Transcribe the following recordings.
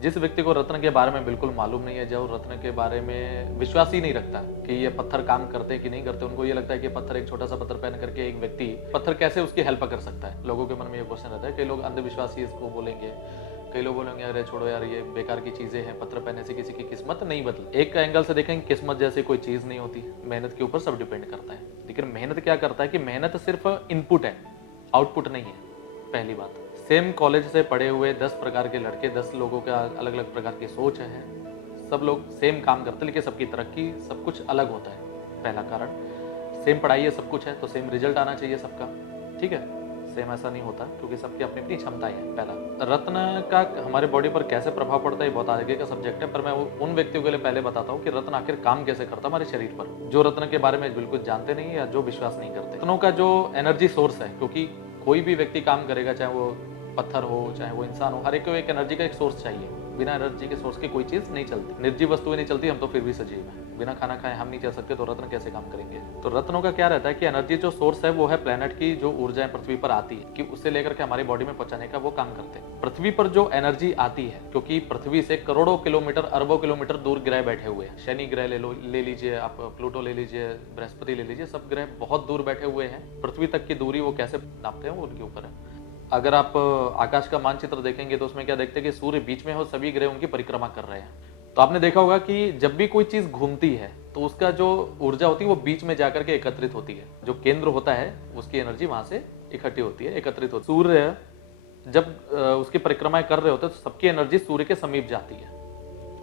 जिस व्यक्ति को रत्न के बारे में बिल्कुल मालूम नहीं है, जो रत्न के बारे में विश्वास ही नहीं रखता कि ये पत्थर काम करते कि नहीं करते, उनको ये लगता है कि पत्थर, एक छोटा सा पत्थर पहन करके एक व्यक्ति पत्थर कैसे उसकी हेल्प कर सकता है। लोगों के मन में ये क्वेश्चन रहता है। कई लोग अंधविश्वासी इसको बोलेंगे, कई लोग बोलेंगे अरे छोड़ो यार ये बेकार की चीजें हैं, पत्थर पहनने से किसी की किस्मत नहीं बदल। एक एंगल से देखेंगे किस्मत जैसी कोई चीज नहीं होती, मेहनत के ऊपर सब डिपेंड करता है। लेकिन मेहनत क्या करता है कि मेहनत सिर्फ इनपुट है, आउटपुट नहीं है। पहली बात, सेम कॉलेज से पढ़े हुए 10 प्रकार के लड़के, 10 लोगों का अलग अलग प्रकार की सोच है, सब लोग सेम काम करते हैं लेकिन सबकी तरक्की सब कुछ अलग होता है। पहला कारण, सेम पढ़ाई है, सब कुछ है तो सेम रिजल्ट आना चाहिए सबका, ठीक है। सेम ऐसा नहीं होता क्योंकि सबकी अपनी अपनी क्षमताएं हैं। पहला, रत्न का हमारे बॉडी पर कैसे प्रभाव पड़ता है बहुत आगे का सब्जेक्ट है, पर मैं उन व्यक्तियों के लिए पहले बताता हूँ कि रत्न आखिर काम कैसे करता है हमारे शरीर पर, जो रत्न के बारे में बिल्कुल जानते नहीं या जो विश्वास नहीं करते। रत्नों का जो एनर्जी सोर्स है, क्योंकि कोई भी व्यक्ति काम करेगा, चाहे वो पत्थर हो चाहे वो इंसान हो, हर एक को एक एनर्जी का एक सोर्स चाहिए। बिना एनर्जी के सोर्स की कोई चीज नहीं चलती। निर्जीव वस्तुएं नहीं चलती, हम तो फिर भी सजीव हैं। बिना खाना खाए हम नहीं चल सकते, तो रत्न कैसे काम करेंगे। तो रत्नों का क्या रहता है कि एनर्जी जो सोर्स है वो है प्लेनेट की जो ऊर्जा पृथ्वी पर आती है, कि उससे लेकर के हमारी बॉडी में पहुंचाने का वो काम करते हैं। पृथ्वी पर जो एनर्जी आती है, क्योंकि पृथ्वी से करोड़ों किलोमीटर, अरबों किलोमीटर दूर ग्रह बैठे हुए हैं। शनि ग्रह ले लीजिए आप, प्लूटो ले लीजिए, बृहस्पति ले लीजिए, सब ग्रह बहुत दूर बैठे हुए हैं। पृथ्वी तक की दूरी वो कैसे नापते हैं वो उनके ऊपर है। अगर आप आकाश का मानचित्र देखेंगे तो उसमें क्या देखते हैं कि सूर्य बीच में हो, सभी ग्रह उनकी परिक्रमा कर रहे हैं। तो आपने देखा होगा कि जब भी कोई चीज घूमती है तो उसका जो ऊर्जा होती है वो बीच में जाकर के एकत्रित होती है। जो केंद्र होता है उसकी एनर्जी वहां से इकट्ठी होती है, एकत्रित होती है। सूर्य जब उसकी परिक्रमाएं कर रहे होते हैं तो सबकी एनर्जी सूर्य के समीप जाती है।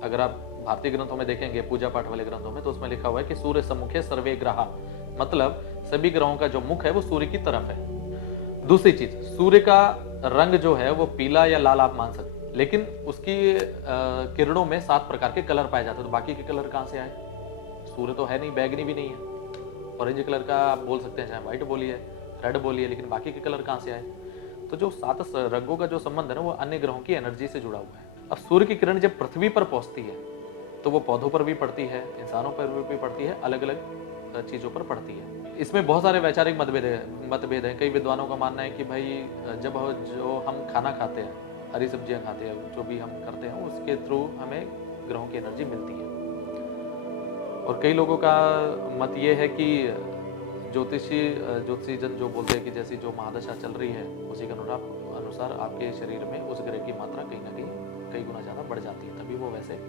अगर आप भारतीय ग्रंथों में देखेंगे, पूजा पाठ वाले ग्रंथों में, तो उसमें लिखा हुआ है कि सूर्य सम्मुखे सर्वे ग्रह, मतलब सभी ग्रहों का जो मुख है वो सूर्य की तरफ है। दूसरी चीज, सूर्य का रंग जो है वो पीला या लाल आप मान सकते हैं, लेकिन उसकी किरणों में 7 प्रकार के कलर पाए जाते हैं। तो बाकी के कलर कहां से आए? सूर्य तो है नहीं, बैगनी भी नहीं है, ऑरेंज कलर का आप बोल सकते हैं, चाहे व्हाइट बोलिए, रेड बोलिए, लेकिन बाकी के कलर कहां से आए? तो जो 7 रंगों का जो संबंध है ना वो अन्य ग्रहों की एनर्जी से जुड़ा हुआ है। अब सूर्य की किरण जब पृथ्वी पर पहुंचती है तो वो पौधों पर भी पड़ती है, इंसानों पर भी पड़ती है, अलग अलग चीजों पर पड़ती है। इसमें बहुत सारे वैचारिक मतभेद हैं। कई विद्वानों का मानना है कि भाई जब जो हम खाना खाते हैं, हरी सब्जियां खाते हैं, जो भी हम करते हैं उसके थ्रू हमें ग्रहों की एनर्जी मिलती है। और कई लोगों का मत ये है कि ज्योतिषी जन जो बोलते हैं कि जैसी जो महादशा चल रही है उसी के अनुसार आपके शरीर में उस ग्रह की मात्रा कहीं ना कहीं कई गुना ज़्यादा बढ़ जाती है, तभी वो वैसे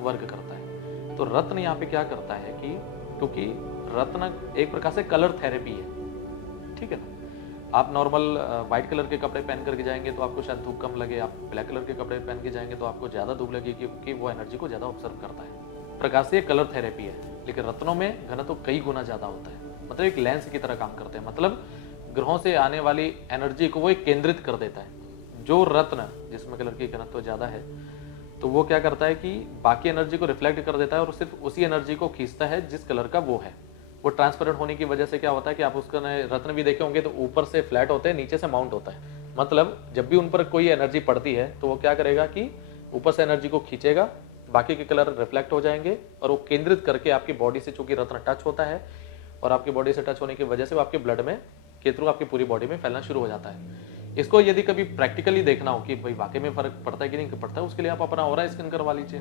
वर्क करता है। तो रत्न यहाँ पे क्या करता है कि, क्योंकि रत्न एक प्रकार से कलर थेरेपी है, ठीक है ना। आप नॉर्मल व्हाइट कलर के कपड़े पहन करके जाएंगे तो आपको शायद धूप कम लगे, आप ब्लैक कलर के कपड़े पहन के जाएंगे तो आपको ज़्यादा धूप लगेगी, क्योंकि वो एनर्जी को ज़्यादा ऑब्जर्व करता है। प्रकार से ये कलर थेरेपी है। लेकिन रत्नों में घनत्व कई गुना ज़्यादा होता है, मतलब एक लेंस की तरह काम करते हैं, मतलब ग्रहों से आने वाली एनर्जी को वो एक केंद्रित कर देता है। जो रत्न जिसमें कलर की घनत्व ज़्यादा है तो वो क्या करता है कि बाकी एनर्जी को रिफ्लेक्ट कर देता है और सिर्फ उसी एनर्जी को खींचता है जिस कलर का वो है। वो ट्रांसपेरेंट होने की वजह से क्या होता है कि आप उसका रत्न भी देखे होंगे तो ऊपर से फ्लैट होते हैं, नीचे से माउंट होता है। मतलब जब भी उन पर कोई एनर्जी पड़ती है तो वो क्या करेगा कि ऊपर से एनर्जी को खींचेगा, बाकी के कलर रिफ्लेक्ट हो जाएंगे और वो केंद्रित करके आपकी बॉडी से, चूंकि रत्न टच होता है और आपकी बॉडी से टच होने की वजह से वो आपके ब्लड में के थ्रू आपकी पूरी बॉडी में फैलना शुरू हो जाता है। इसको यदि कभी प्रैक्टिकली देखना हो कि भाई वाकई में फर्क पड़ता है कि नहीं पड़ता है, उसके लिए आप अपना ऑरा स्कैन करवा लीजिए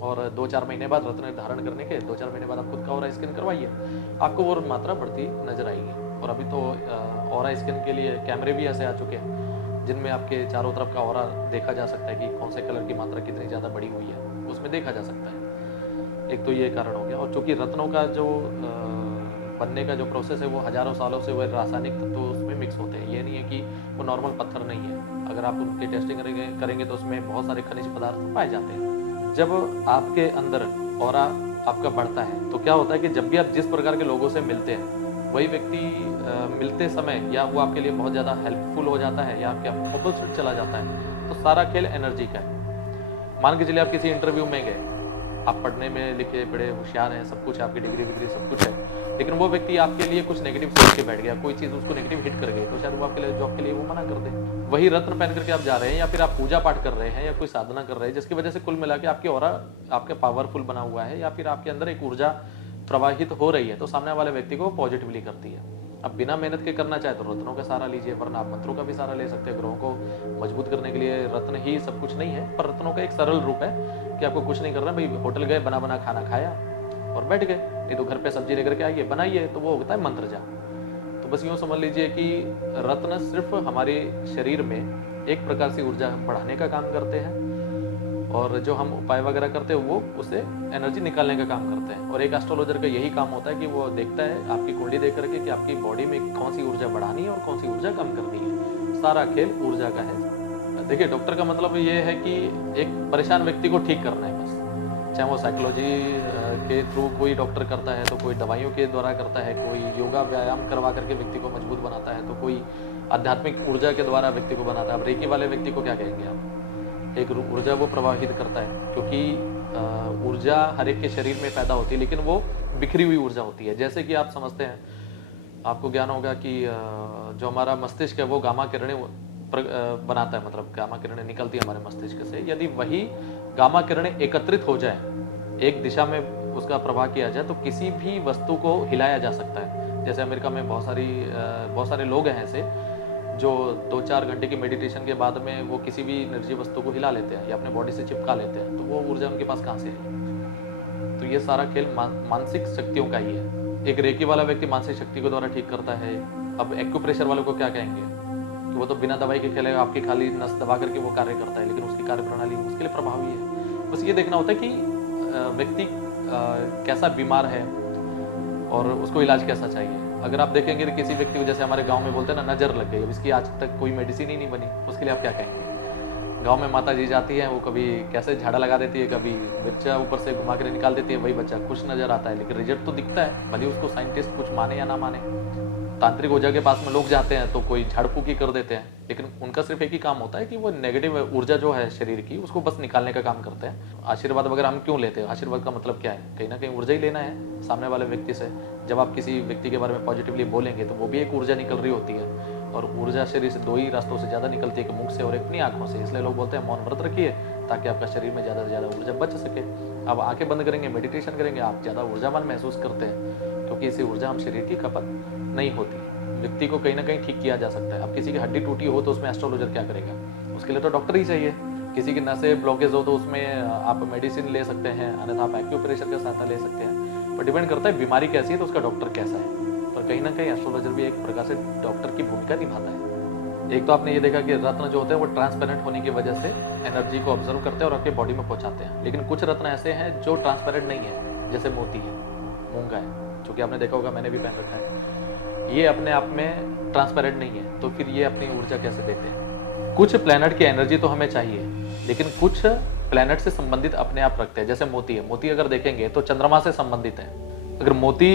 और 2-4 महीने बाद रत्न धारण करने के 2-4 महीने बाद आप खुद का ऑरा स्कैन करवाइए, आपको वो मात्रा बढ़ती नजर आएगी। और अभी तो ऑरा स्कैन के लिए कैमरे भी ऐसे आ चुके हैं जिनमें आपके चारों तरफ का ऑरा देखा जा सकता है कि कौन से कलर की मात्रा कितनी ज़्यादा बढ़ी हुई है, उसमें देखा जा सकता है। एक तो ये कारण हो गया। और चूंकि रत्नों का जो बनने का जो प्रोसेस है वो हजारों सालों से वो रासायनिक तत्व उसमें मिक्स होते हैं, ये नहीं है कि वो नॉर्मल पत्थर नहीं है। अगर आप उनकी टेस्टिंग करेंगे तो उसमें बहुत सारे खनिज पदार्थ पाए जाते हैं। जब आपके अंदर ऑरा आपका बढ़ता है तो क्या होता है कि जब भी आप जिस प्रकार के लोगों से मिलते हैं वही व्यक्ति मिलते समय या वो आपके लिए बहुत ज़्यादा हेल्पफुल हो जाता है या आपके ऑपोजिट चला जाता है। तो सारा खेल एनर्जी का है। मान के चलिए आप किसी इंटरव्यू में गए, आप पढ़ने में लिखे बड़े होशियार हैं, सब कुछ आपकी डिग्री विग्री सब कुछ है, लेकिन वो व्यक्ति आपके लिए कुछ नेगेटिव सोच के बैठ गया, कोई चीज़ उसको नेगेटिव हिट कर गई, तो शायद वो आपके लिए जॉब के लिए वो मना कर दे। वही रत्न पहन करके आप जा रहे हैं या फिर आप पूजा पाठ कर रहे हैं या कोई साधना कर रहे हैं जिसकी वजह से कुल मिला के आपकी ऑरा आपके पावरफुल बना हुआ है या फिर आपके अंदर एक ऊर्जा प्रवाहित हो रही है, तो सामने वाले व्यक्ति को पॉजिटिवली करती है। अब बिना मेहनत के करना चाहे तो रत्नों का सहारा लीजिए, वरना आप मंत्रों का भी सहारा ले सकते हैं। ग्रहों को मजबूत करने के लिए रत्न ही सब कुछ नहीं है, पर रत्नों का एक सरल रूप है कि आपको कुछ नहीं करना। भाई होटल गए, बना बना खाना खाया और बैठ गए, नहीं तो घर पे सब्जी लेकर के आइए बनाइए, तो वो होता है मंत्र जाप। तो बस यूँ समझ लीजिए कि रत्न सिर्फ हमारे शरीर में एक प्रकार से ऊर्जा बढ़ाने का काम करते हैं, और जो हम उपाय वगैरह करते हैं वो उससे एनर्जी निकालने का काम करते हैं। और एक एस्ट्रोलॉजर का यही काम होता है कि वो देखता है आपकी कुंडली देख करके कि आपकी बॉडी में कौन सी ऊर्जा बढ़ानी है और कौन सी ऊर्जा कम करनी है। सारा खेल ऊर्जा का है। देखिए, डॉक्टर का मतलब ये है कि एक परेशान व्यक्ति को ठीक करना है बस। चाहे वो साइकोलॉजी के थ्रू कोई डॉक्टर करता है, तो कोई दवाइयों के द्वारा करता है, कोई योगा व्यायाम करवा करके व्यक्ति को मजबूत बनाता है, तो कोई आध्यात्मिक ऊर्जा के द्वारा व्यक्ति को बनाता है। अब रेकी वाले व्यक्ति को क्या कहेंगे आप? एक ऊर्जा वो प्रवाहित करता है, क्योंकि ऊर्जा हर एक के शरीर में पैदा होती है, लेकिन वो बिखरी हुई ऊर्जा होती है। जैसे कि आप समझते हैं, आपको ज्ञान होगा कि जो हमारा मस्तिष्क है वो गामा किरणें बनाता है, मतलब गामा किरणें निकलती है हमारे मस्तिष्क से। यदि वही गामा किरणें एकत्रित हो जाए, एक दिशा में उसका प्रवाह किया जाए, तो किसी भी वस्तु को हिलाया जा सकता है। जैसे अमेरिका में बहुत सारे लोग हैं ऐसे जो 2-4 घंटे की मेडिटेशन के बाद में वो किसी भी निर्जीव वस्तु को हिला लेते हैं या अपने बॉडी से चिपका लेते हैं, तो वो ऊर्जा उनके पास कहाँ से है? तो ये सारा खेल मानसिक शक्तियों का ही है। एक रेकी वाला व्यक्ति मानसिक शक्ति के द्वारा ठीक करता है। अब एक्यूप्रेशर वालों को क्या कहेंगे कि वो तो बिना दवाई के खेलेगा, आपकी खाली नस दबा करके वो कार्य करता है, लेकिन उसकी कार्य प्रणाली उसके लिए प्रभावी है। बस ये देखना होता है कि व्यक्ति कैसा बीमार है और उसको इलाज कैसा चाहिए। अगर आप देखेंगे कि किसी व्यक्ति को, जैसे हमारे गांव में बोलते हैं ना, नजर लग गई, अब इसकी आज तक कोई मेडिसिन ही नहीं बनी, उसके लिए आप क्या कहेंगे? गांव में माता जी जाती है, वो कभी कैसे झाड़ा लगा देती है, कभी मिर्चा ऊपर से घुमा कर निकाल देती है, वही बच्चा खुश नजर आता है, लेकिन रिजल्ट तो दिखता है, भले उसको साइंटिस्ट कुछ माने या ना माने। तांत्रिक ऊर्जा के पास में लोग जाते हैं तो कोई झाड़ फूकी कर देते हैं, लेकिन उनका सिर्फ एक ही काम होता है कि वो नेगेटिव ऊर्जा जो है शरीर की, उसको बस निकालने का काम करते हैं। आशीर्वाद वगैरह हम क्यों लेते हैं? आशीर्वाद का मतलब क्या है? कहीं ना कहीं ऊर्जा ही लेना है सामने वाले व्यक्ति से। जब आप किसी व्यक्ति के बारे में पॉजिटिवली बोलेंगे तो वो भी एक ऊर्जा निकल रही होती है, और ऊर्जा शरीर से 2 ही रास्तों से ज़्यादा निकलती है, एक मुख से और एक अपनी आंखों से। इसलिए लोग बोलते हैं मौन व्रत रखिए ताकि आपका शरीर में ज़्यादा से ज़्यादा ऊर्जा बच सके। अब आंखें बंद करेंगे, मेडिटेशन करेंगे, आप ज़्यादा ऊर्जावान महसूस करते हैं, क्योंकि इससे ऊर्जा हम शरीर की खपत नहीं होती। व्यक्ति को कहीं ना कहीं ठीक किया जा सकता है। अब किसी की हड्डी टूटी हो तो उसमें एस्ट्रोलॉजर क्या करेगा? उसके लिए तो डॉक्टर ही चाहिए। किसी की नसें ब्लॉकेज हो तो उसमें आप मेडिसिन ले सकते हैं, अन्यथा आप एक्यूप्रेशर का सहायता ले सकते हैं। पर डिपेंड करता है बीमारी कैसी है तो उसका डॉक्टर कैसा है। पर कहीं ना कहीं एस्ट्रोलॉजर भी एक प्रकार से डॉक्टर की भूमिका निभाता है। एक तो आपने ये देखा कि रत्न जो होते हैं वो ट्रांसपेरेंट होने की वजह से एनर्जी को ऑब्जर्व करते हैं और आपके बॉडी में पहुंचाते हैं, लेकिन कुछ रत्न ऐसे हैं जो ट्रांसपेरेंट नहीं है, जैसे मोती है, मूंगा है, जो कि आपने देखा होगा, मैंने भी पहन रखा है। ये अपने आप में ट्रांसपेरेंट नहीं है, तो फिर ये अपनी ऊर्जा कैसे देते हैं? कुछ प्लैनेट की एनर्जी तो हमें चाहिए, लेकिन कुछ प्लैनेट से संबंधित अपने आप रखते हैं। जैसे मोती है, मोती अगर देखेंगे तो चंद्रमा से संबंधित है। अगर मोती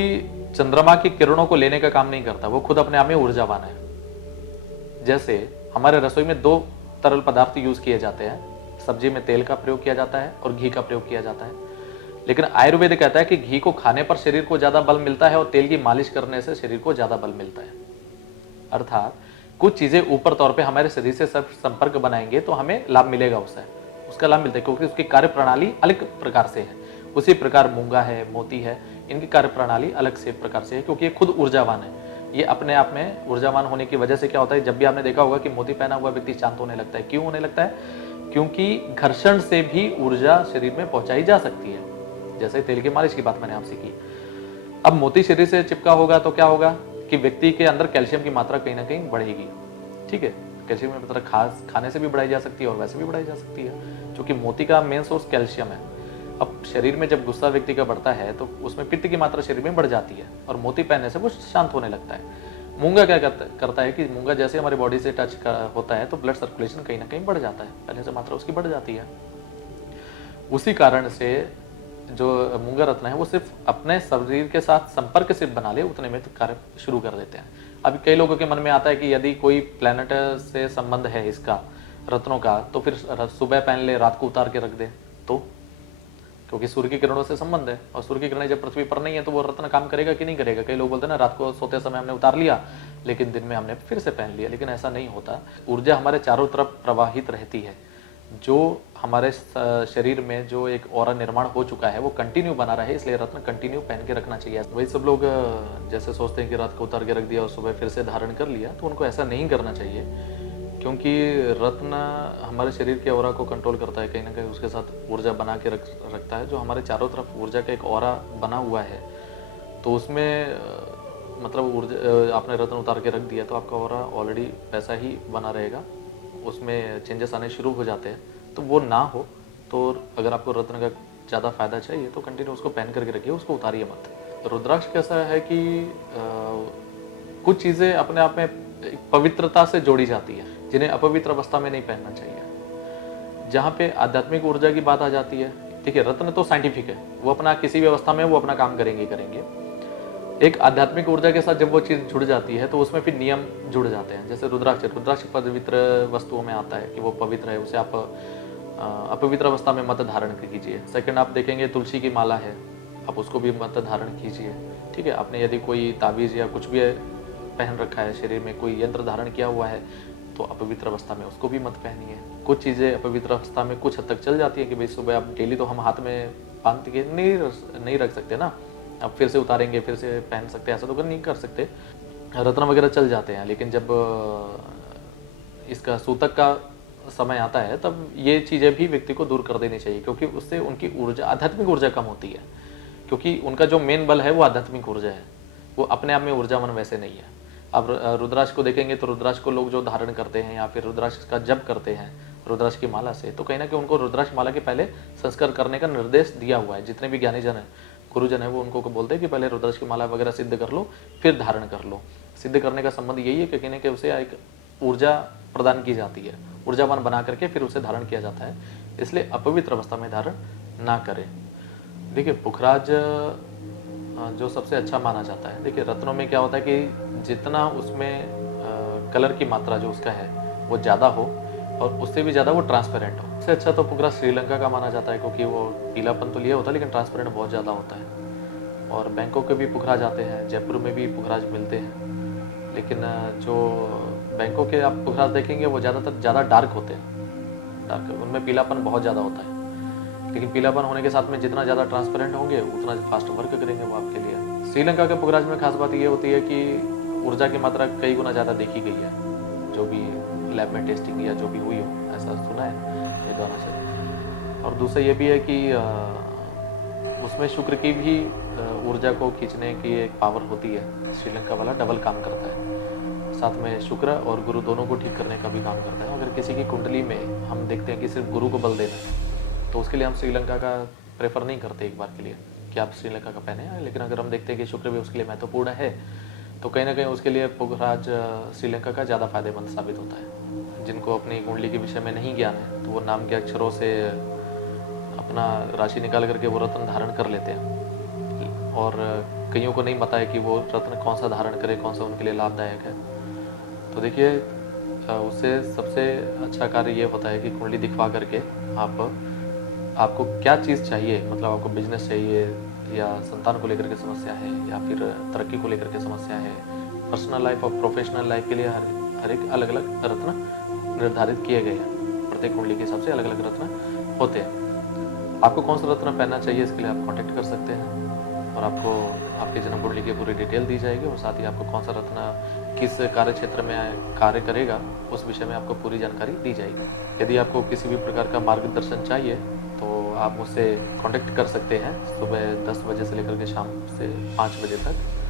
चंद्रमा की किरणों को लेने का काम नहीं करता, वो खुद अपने आप में ऊर्जावान है। जैसे हमारे रसोई में 2 तरल पदार्थ यूज किए जाते हैं, सब्जी में तेल का प्रयोग किया जाता है और घी का प्रयोग किया जाता है, लेकिन आयुर्वेद कहता है कि घी को खाने पर शरीर को ज्यादा बल मिलता है और तेल की मालिश करने से शरीर को ज्यादा बल मिलता है। अर्थात कुछ चीजें ऊपर तौर पे हमारे शरीर से सब संपर्क बनाएंगे तो हमें लाभ मिलेगा, उसका लाभ मिलता है, क्योंकि उसकी कार्य प्रणाली अलग प्रकार से है। उसी प्रकार मूंगा है, मोती है, इनकी कार्य प्रणाली अलग से प्रकार से है, क्योंकि ये खुद ऊर्जावान है। ये अपने आप में ऊर्जावान होने की वजह से क्या होता है, जब भी आपने देखा होगा कि मोती पहना हुआ व्यक्ति शांत होने लगता है। क्यों होने लगता है? क्योंकि घर्षण से भी ऊर्जा शरीर में पहुंचाई जा सकती है। जैसे तेल की मालिश की बात मैंने आपसे की। अब मोती शरीर से चिपका होगा तो क्या होगा कि व्यक्ति के अंदर कैल्शियम की मात्रा कहीं ना कहीं बढ़ेगी। ठीक है, कैल्शियम की मात्रा खाने से भी बढ़ाई जा सकती है और वैसे भी बढ़ाई जा सकती है, क्योंकि मोती का मेन सोर्स कैल्शियम है। अब शरीर में जब गुस्सा व्यक्ति का बढ़ता है तो उसमें पित्त की मात्रा शरीर में बढ़ जाती है, और मोती पहनने से वो शांत होने लगता है। मूंगा क्या करता है कि मूंगा जैसे हमारे बॉडी से टच होता है तो ब्लड सर्कुलेशन कहीं ना कहीं बढ़ जाता है, पहले से मात्रा उसकी बढ़ जाती है। उसी कारण से जो मूंगा रत्न है वो सिर्फ अपने शरीर के साथ संपर्क से बना ले उतने में तो कार्य शुरू कर देते हैं। अभी कई लोगों के मन में आता है कि यदि कोई प्लेनेट से संबंध है इसका, रत्नों का, तो फिर सुबह पहन ले, रात को उतार के रख दे, तो क्योंकि सूर्य की किरणों से संबंध है, और सूर्य की किरणें जब पृथ्वी पर नहीं है तो वो रत्न काम करेगा कि नहीं करेगा? कई लोग बोलते हैं ना, रात को सोते समय हमने उतार लिया लेकिन दिन में हमने फिर से पहन लिया, लेकिन ऐसा नहीं होता। ऊर्जा हमारे चारों तरफ प्रवाहित रहती है। जो हमारे शरीर में जो एक ऑरा निर्माण हो चुका है वो कंटिन्यू बना रहे, इसलिए रत्न कंटिन्यू पहन के रखना चाहिए। वही सब लोग जैसे सोचते हैं कि रात को उतार के रख दिया और सुबह फिर से धारण कर लिया, तो उनको ऐसा नहीं करना चाहिए, क्योंकि रत्न हमारे शरीर के ऑरा को कंट्रोल करता है, कहीं ना कहीं उसके साथ ऊर्जा बना के रखता है। जो हमारे चारों तरफ ऊर्जा का एक ऑरा बना हुआ है, तो उसमें मतलब ऊर्जा आपने रत्न उतार के रख दिया तो आपका ऑरा ऑलरेडी वैसा ही बना रहेगा, उसमें चेंजेस आने शुरू हो जाते हैं। तो वो ना हो, तो अगर आपको रत्न का ज़्यादा फायदा चाहिए तो कंटिन्यू उसको पहन करके रखिए, उसको उतारिए मत। रुद्राक्ष कैसा है कि कुछ चीज़ें अपने आप में एक पवित्रता से जोड़ी जाती है, जिन्हें अपवित्र अवस्था में नहीं पहनना चाहिए। जहाँ पे आध्यात्मिक ऊर्जा की बात आ जाती है, ठीक है, रत्न तो साइंटिफिक है, वो अपना किसी भी अवस्था में वो अपना काम करेंगे ही करेंगे। एक आध्यात्मिक ऊर्जा के साथ जब वो चीज़ जुड़ जाती है तो उसमें फिर नियम जुड़ जाते हैं। जैसे रुद्राक्ष पवित्र वस्तुओं में आता है कि वो पवित्र है, उसे आप अपवित्र अवस्था में मत धारण कीजिए। सेकंड, आप देखेंगे तुलसी की माला है, आप उसको भी मत धारण कीजिए, ठीक है। आपने यदि कोई ताबीज़ या कुछ भी पहन रखा है, शरीर में कोई यंत्र धारण किया हुआ है, तो अपवित्र अवस्था में उसको भी मत पहनिए। कुछ चीज़ें अपवित्र अवस्था में कुछ हद तक चल जाती है कि भाई सुबह आप डेली तो हम हाथ में बांध के नहीं रख सकते ना, अब फिर से उतारेंगे फिर से पहन सकते, ऐसा तो नहीं कर सकते। रत्न वगैरह चल जाते हैं, लेकिन जब इसका सूतक का समय आता है तब ये चीज़ें भी व्यक्ति को दूर कर देनी चाहिए, क्योंकि उससे उनकी ऊर्जा, आध्यात्मिक ऊर्जा कम होती है, क्योंकि उनका जो मेन बल है वो आध्यात्मिक ऊर्जा है, वो अपने आप में ऊर्जावान वैसे नहीं है। आप रुद्राक्ष को देखेंगे तो रुद्राक्ष को लोग जो धारण करते हैं या फिर रुद्राक्ष का जप करते हैं रुद्राक्ष की माला से, तो कहीं ना कहीं उनको रुद्राक्ष माला के पहले संस्कार करने का निर्देश दिया हुआ है। जितने भी ज्ञानी जन है, गुरुजन है, वो उनको बोलते हैं कि पहले रुद्राक्ष की माला वगैरह सिद्ध कर लो फिर धारण कर लो। सिद्ध करने का संबंध यही है कि कहीं ना कहीं उसे एक ऊर्जा प्रदान की जाती है, ऊर्जावान बना करके फिर उसे धारण किया जाता है, इसलिए अपवित्र अवस्था में धारण ना करें। देखिए, पुखराज जो सबसे अच्छा माना जाता है, देखिए रत्नों में क्या होता है कि जितना उसमें कलर की मात्रा जो उसका है वो ज़्यादा हो और उससे भी ज़्यादा वो ट्रांसपेरेंट हो। सबसे अच्छा तो पुखराज श्रीलंका का माना जाता है, क्योंकि वो पीलापन तो लिया होता है लेकिन ट्रांसपेरेंट बहुत ज़्यादा होता है। और बैंकॉक के भी पुखराज आते हैं, जयपुर में भी पुखराज मिलते हैं, लेकिन जो बैंकॉक के आप पुखराज देखेंगे वो ज़्यादातर ज़्यादा डार्क होते हैं, डार्क, उनमें पीलापन बहुत ज़्यादा होता है। लेकिन पीलापन होने के साथ में जितना ज़्यादा ट्रांसपेरेंट होंगे उतना फास्ट वर्क करेंगे वो आपके लिए। श्रीलंका के पुखराज में खास बात ये होती है कि ऊर्जा की मात्रा कई गुना ज़्यादा देखी गई है, जो भी लैब में टेस्टिंग या जो भी हुई हो, ऐसा सुना है विद्वानों से। और दूसरा ये भी है कि उसमें शुक्र की भी ऊर्जा को खींचने की एक पावर होती है। श्रीलंका वाला डबल काम करता है, साथ में शुक्र और गुरु दोनों को ठीक करने का भी काम करता है। अगर किसी की कुंडली में हम देखते हैं कि सिर्फ गुरु को बल देना है, तो उसके लिए हम श्रीलंका का प्रेफर नहीं करते एक बार के लिए कि आप श्रीलंका का पहने। लेकिन अगर हम देखते हैं कि शुक्र भी उसके लिए महत्वपूर्ण है, तो कहीं ना कहीं उसके लिए पुखराज श्रीलंका का ज़्यादा फायदेमंद साबित होता है। जिनको अपनी कुंडली के विषय में नहीं ज्ञान है, तो वो नाम के अक्षरों से अपना राशि निकाल करके वो रत्न धारण कर लेते हैं, और कईयों को नहीं पता है कि वो रत्न कौन सा धारण करे, कौन सा उनके लिए लाभदायक है। तो देखिए, उससे सबसे अच्छा कार्य ये होता है कि कुंडली दिखवा करके आपको क्या चीज़ चाहिए, मतलब आपको बिजनेस चाहिए या संतान को लेकर के समस्या है या फिर तरक्की को लेकर के समस्या है, पर्सनल लाइफ और प्रोफेशनल लाइफ के लिए हर एक अलग अलग रत्न निर्धारित किए गए हैं। प्रत्येक कुंडली के हिसाब से अलग अलग रत्न होते हैं। आपको कौन सा रत्न पहनना चाहिए, इसके लिए आप कॉन्टेक्ट कर सकते हैं, और आपको आपकी जन्म कुंडली की पूरी डिटेल दी जाएगी, और साथ ही आपको कौन सा रत्न किस कार्य क्षेत्र में कार्य करेगा उस विषय में आपको पूरी जानकारी दी जाएगी। यदि आपको किसी भी प्रकार का मार्गदर्शन चाहिए तो आप मुझसे कांटेक्ट कर सकते हैं सुबह 10 बजे से लेकर के शाम से 5 बजे तक।